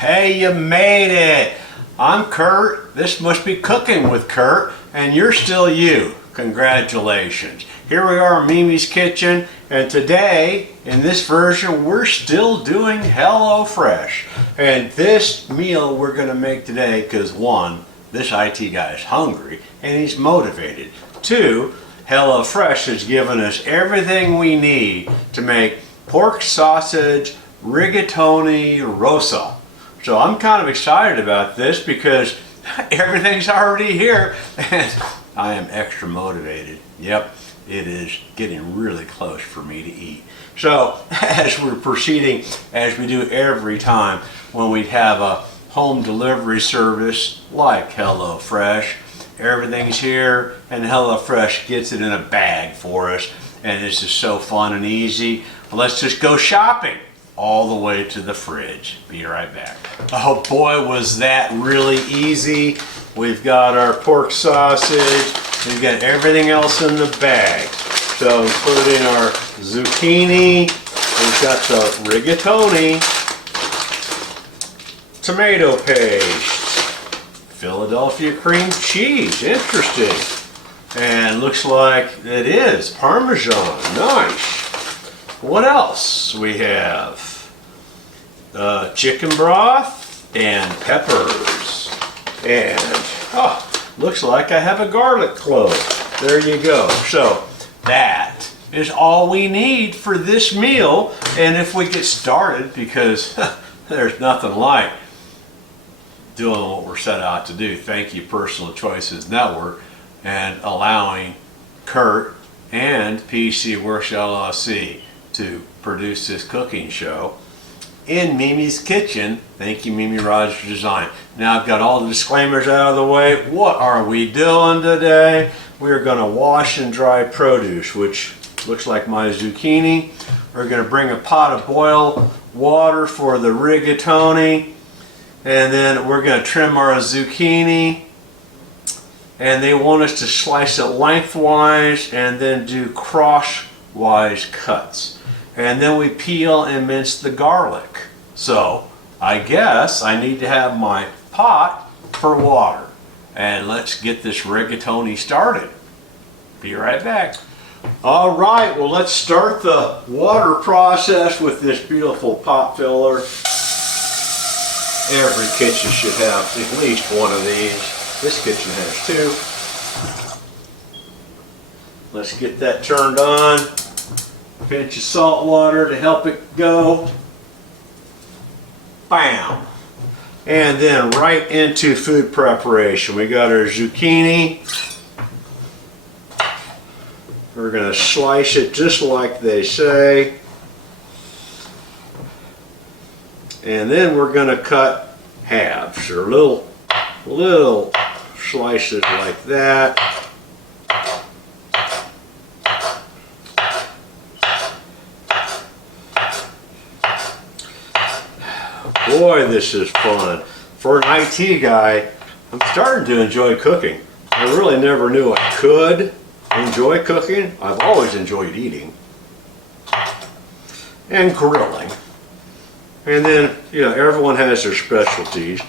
Hey, you made it! I'm Kurt. This must be Cooking with Kurt, and you're still you. Congratulations. Here we are in Mimi's Kitchen, and today, in this version, we're still doing HelloFresh. And this meal we're going to make today, because one, this IT guy is hungry, and he's motivated. Two, HelloFresh has given us everything we need to make pork sausage rigatoni Rosa. So I'm kind of excited about this because everything's already here and I am extra motivated. Yep, it is getting really close for me to eat. So as we're proceeding, as we do every time when we have a home delivery service like HelloFresh, everything's here and HelloFresh gets it in a bag for us, and this is so fun and easy. Let's just go shopping all the way to the fridge. Be right back. Oh boy, was that really easy. We've got our pork sausage, we've got everything else in the bag. So including our zucchini, we've got the rigatoni, tomato paste, Philadelphia cream cheese, interesting. And looks like it is Parmesan, nice. What else we have? Chicken broth and peppers. And, looks like I have a garlic clove. There you go. So that is all we need for this meal. And if we get started, because there's nothing like doing what we're set out to do. Thank you, Personal Choices Network, and allowing Kurt and PC Works LLC to produce this cooking show in Mimi's Kitchen. Thank you, Mimi Rogers Design. Now I've got all the disclaimers out of the way. What are we doing today? We're going to wash and dry produce, which looks like my zucchini. We're going to bring a pot of boiled water for the rigatoni, and then we're going to trim our zucchini. And they want us to slice it lengthwise and then do crosswise cuts. And then we peel and mince the garlic. So I guess I need to have my pot for water. And let's get this rigatoni started. Be right back. All right, well, let's start the water process with this beautiful pot filler. Every kitchen should have at least one of these. This kitchen has two. Let's get that turned on. Pinch of salt water to help it go. Bam! And then right into food preparation. We got our zucchini. We're going to slice it just like they say. And then we're going to cut halves, or little slices like that. Boy, this is fun. For an IT guy, I'm starting to enjoy cooking. I really never knew I could enjoy cooking. I've always enjoyed eating and grilling. And then, you know, everyone has their specialties.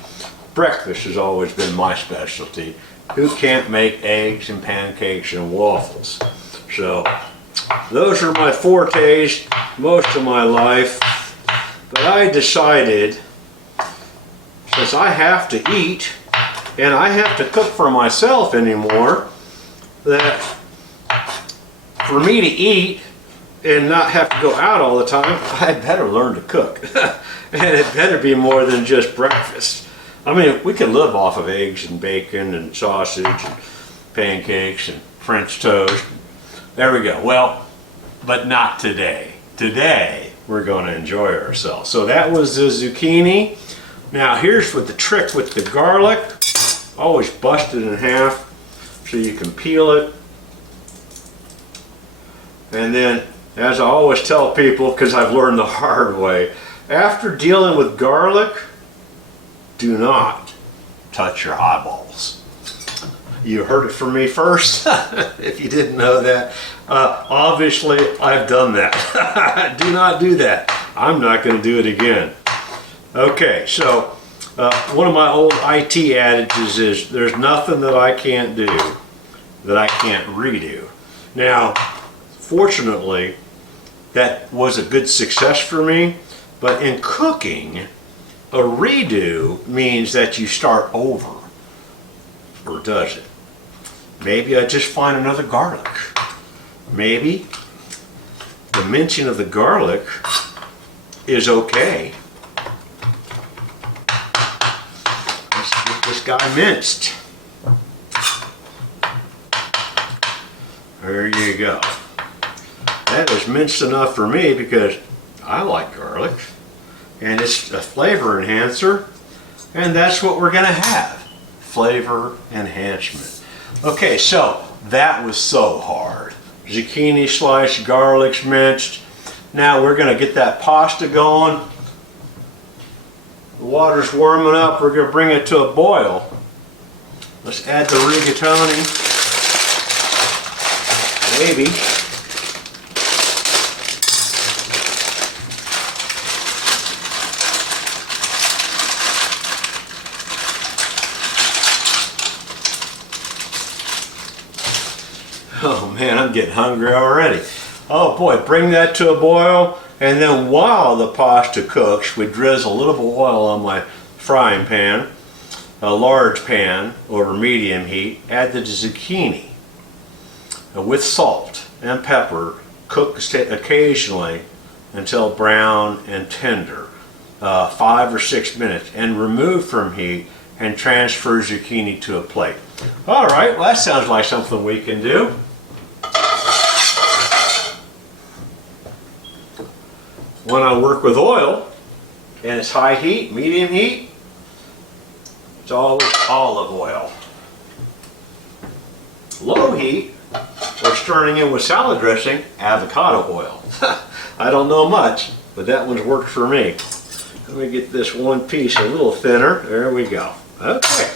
Breakfast has always been my specialty. Who can't make eggs and pancakes and waffles? So those are my fortes most of my life. But I decided, since I have to eat and I have to cook for myself anymore, that for me to eat and not have to go out all the time, I better learn to cook. And it better be more than just breakfast. I mean, we can live off of eggs and bacon and sausage and pancakes and French toast. There we go. Well, but not today. Today, we're going to enjoy ourselves. So that was the zucchini. Now here's what the trick with the garlic. Always bust it in half so you can peel it. And then, as I always tell people, because I've learned the hard way, after dealing with garlic, do not touch your eyeballs. You heard it from me first, if you didn't know that. Obviously, I've done that. Do not do that. I'm not going to do it again. Okay, so One of my old IT adages is there's nothing that I can't do that I can't redo. Now, fortunately, that was a good success for me, but in cooking, a redo means that you start over, or does it? Maybe I just find another garlic. Maybe the mincing of the garlic is okay. Let's get this guy minced. There you go. That is minced enough for me because I like garlic and it's a flavor enhancer, and that's what we're going to have, flavor enhancement. Okay, so that was so hard. Zucchini sliced, garlic's minced. Now we're going to get that pasta going. The water's warming up. We're going to bring it to a boil. Let's add the rigatoni. Maybe. Oh man, I'm getting hungry already. Oh boy, bring that to a boil, and then while the pasta cooks, we drizzle a little bit of oil on my frying pan, a large pan over medium heat. Add the zucchini with salt and pepper. Cook occasionally until brown and tender, 5 or 6 minutes, and remove from heat and transfer zucchini to a plate. All right, well that sounds like something we can do. When I work with oil and it's high heat, medium heat, it's always olive oil. Low heat, or stirring in with salad dressing, avocado oil. I don't know much, but that one's worked for me. Let me get this one piece a little thinner. There we go. Okay.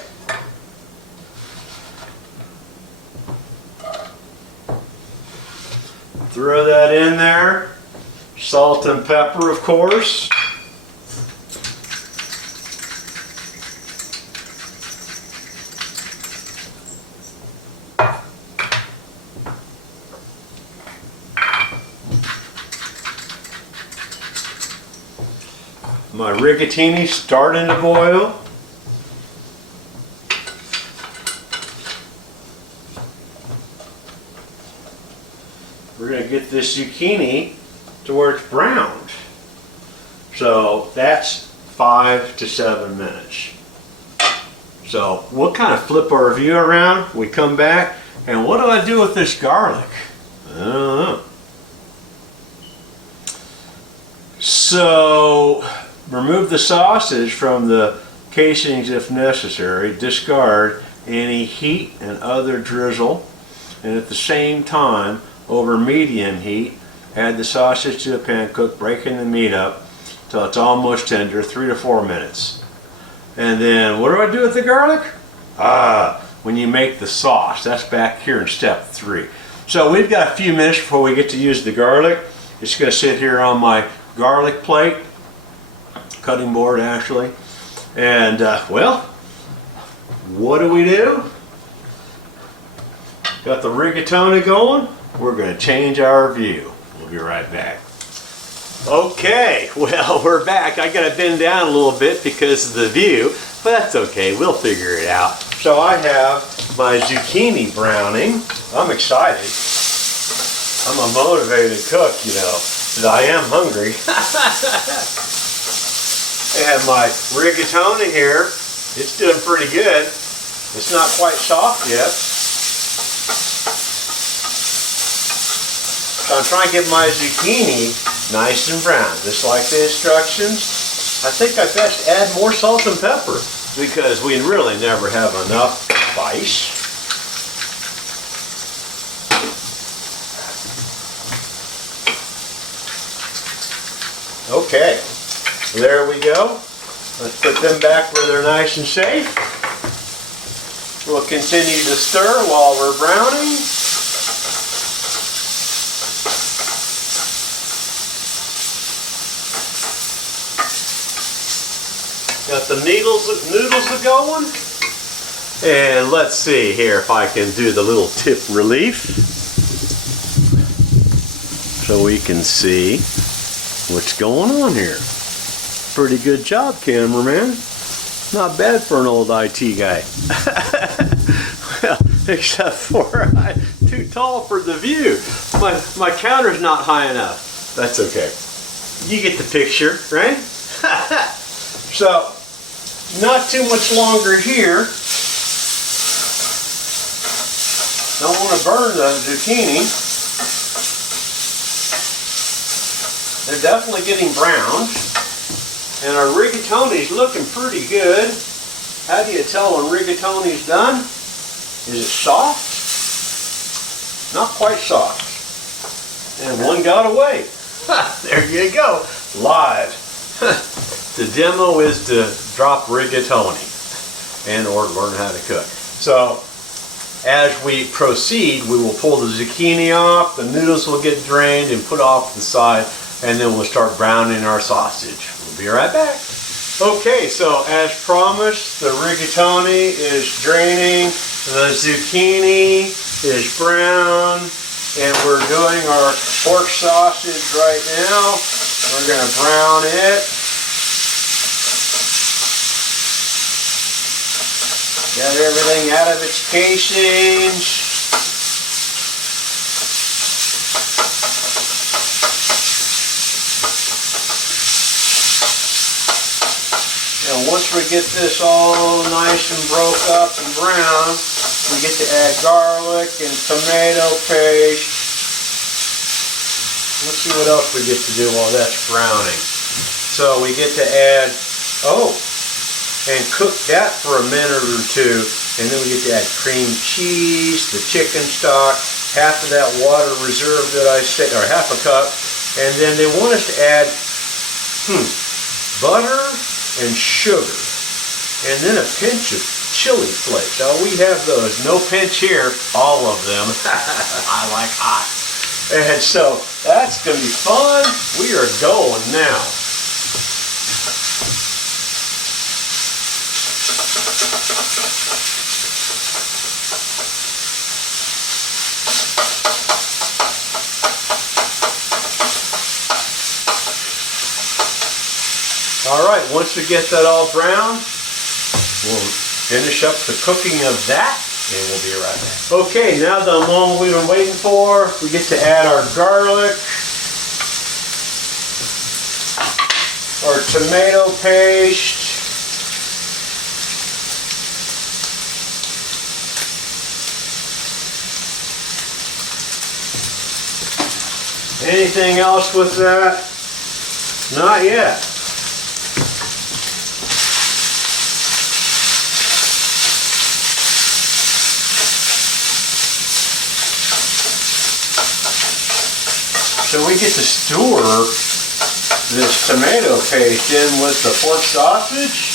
Throw that in there. Salt and pepper, of course. My rigatoni starting to boil. We're going to get this zucchini to where it's browned. So that's 5 to 7 minutes. So we'll kind of flip our view around. We come back, and what do I do with this garlic? I don't know. So remove the sausage from the casings if necessary. Discard any heat and other drizzle, and at the same time, over medium heat, add the sausage to the pan, cook, breaking the meat up till it's almost tender, 3 to 4 minutes. And then what do I do with the garlic? When you make the sauce, that's back here in step 3. So we've got a few minutes before we get to use the garlic. It's going to sit here on my garlic plate, cutting board actually. And well, what do? Got the rigatoni going. We're going to change our view. We'll be right back. Okay, well, we're back. I got to bend down a little bit because of the view, but that's okay. We'll figure it out. So I have my zucchini browning. I'm excited. I'm a motivated cook, you know, because I am hungry. I have my rigatoni here. It's doing pretty good. It's not quite soft yet. So I'm trying to get my zucchini nice and brown, just like the instructions. I think I best add more salt and pepper because we really never have enough spice. Okay, there we go. Let's put them back where they're nice and safe. We'll continue to stir while we're browning. Got the noodles a going. And let's see here if I can do the little tip relief so we can see what's going on here. Pretty good job, cameraman. Not bad for an old IT guy. Well, except for I'm too tall for the view. My counter's not high enough. That's okay. You get the picture, right? So, not too much longer here. Don't want to burn the zucchini. They're definitely getting browned. And our rigatoni's looking pretty good. How do you tell when rigatoni's done? Is it soft? Not quite soft. And one got away. There you go. Live. The demo is to drop rigatoni and or learn how to cook. So, as we proceed, we will pull the zucchini off, the noodles will get drained and put off to the side, and then we'll start browning our sausage. We'll be right back. Okay, so as promised, the rigatoni is draining, the zucchini is brown, and we're doing our pork sausage right now. We're going to brown it. Got everything out of its casings. And once we get this all nice and broke up and brown, we get to add garlic and tomato paste. Let's see what else we get to do while that's browning. So we get to add, and cook that for a minute or two, and then we get to add cream cheese, the chicken stock, half of that water reserve that I said, or half a cup, and then they want us to add butter and sugar, and then a pinch of chili flakes. Now we have those, no pinch here, all of them. I like hot. And so that's going to be fun. We are going now. Alright, once we get that all brown, we'll finish up the cooking of that, and we'll be right back. Okay, now the moment we've been waiting for, we get to add our garlic, our tomato paste, anything else with that? Not yet. So we get to store this tomato paste in with the pork sausage.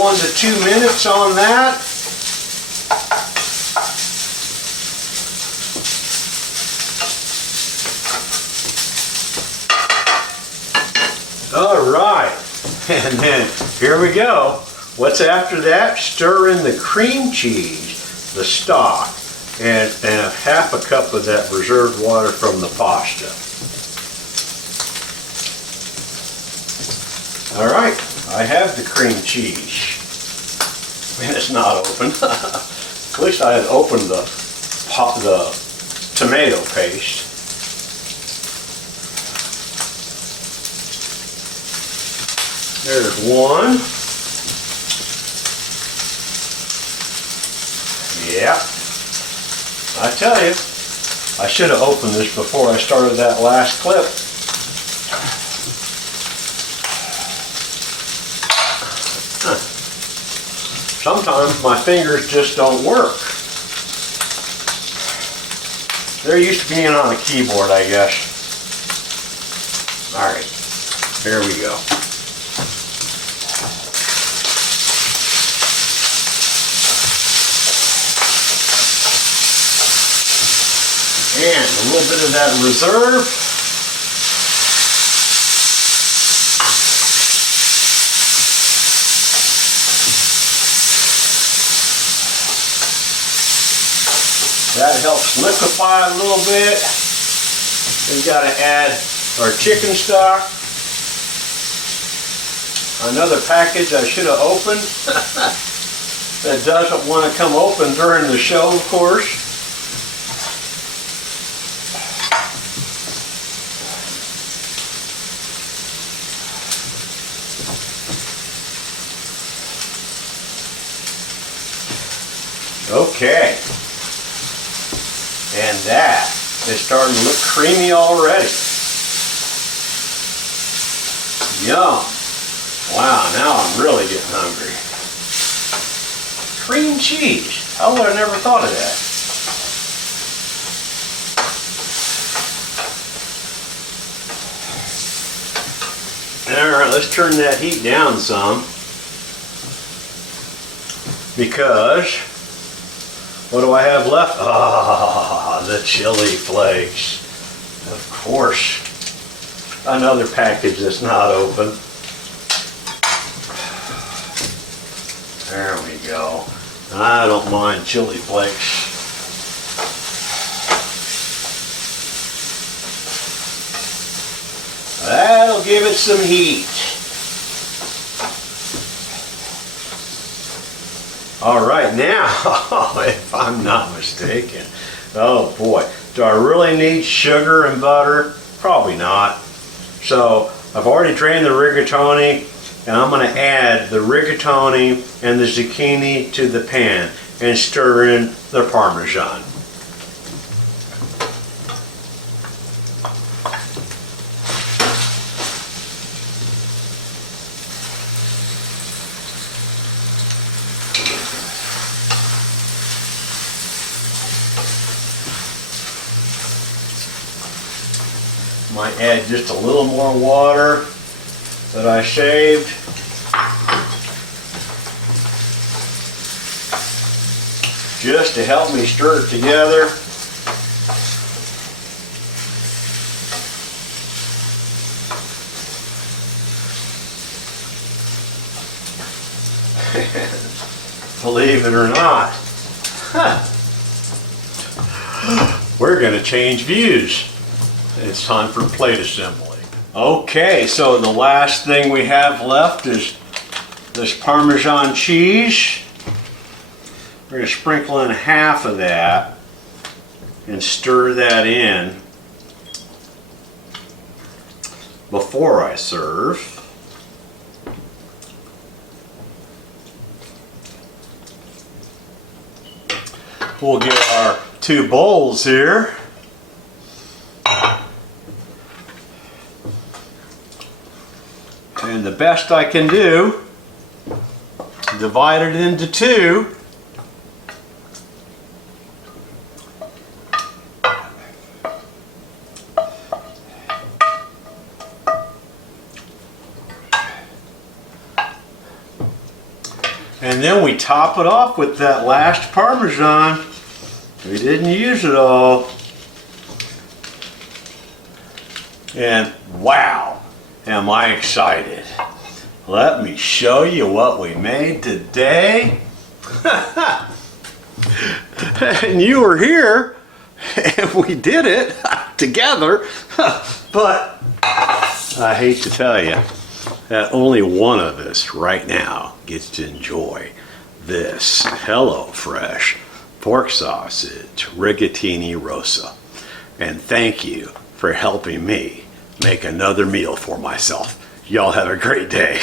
One to 2 minutes on that. All right, and then here we go. What's after that? Stir in the cream cheese, the stock, and half a cup of that reserved water from the pasta. All right, I have the cream cheese, and it's not open. At least I had opened the tomato paste. There's one. Yeah. I tell you, I should have opened this before I started that last clip. Sometimes my fingers just don't work. They're used to being on a keyboard, I guess. All right, here we go. A little bit of that reserve. That helps liquefy a little bit. We've got to add our chicken stock. Another package I should have opened that doesn't want to come open during the show, of course. Okay. And that is starting to look creamy already. Yum. Wow, now I'm really getting hungry. Cream cheese. How would I never thought of that? Alright, let's turn that heat down some. Because what do I have left? Ah, the chili flakes. Of course. Another package that's not open. There we go. I don't mind chili flakes. That'll give it some heat. All right, now, if I'm not mistaken, oh boy, do I really need sugar and butter? Probably not. So I've already drained the rigatoni, and I'm going to add the rigatoni and the zucchini to the pan and stir in the Parmesan. Might add just a little more water that I saved. Just to help me stir it together. Believe it or not, we're going to change views. It's time for plate assembly. Okay, so the last thing we have left is this Parmesan cheese. We're going to sprinkle in half of that and stir that in before I serve. We'll get our 2 bowls here. And the best I can do, divide it into 2. And then we top it off with that last Parmesan. We didn't use it all. And wow, am I excited. Let me show you what we made today. And you were here, and we did it together. But I hate to tell you that only one of us right now gets to enjoy this HelloFresh pork sausage rigatoni Rosa. And thank you for helping me make another meal for myself. Y'all have a great day.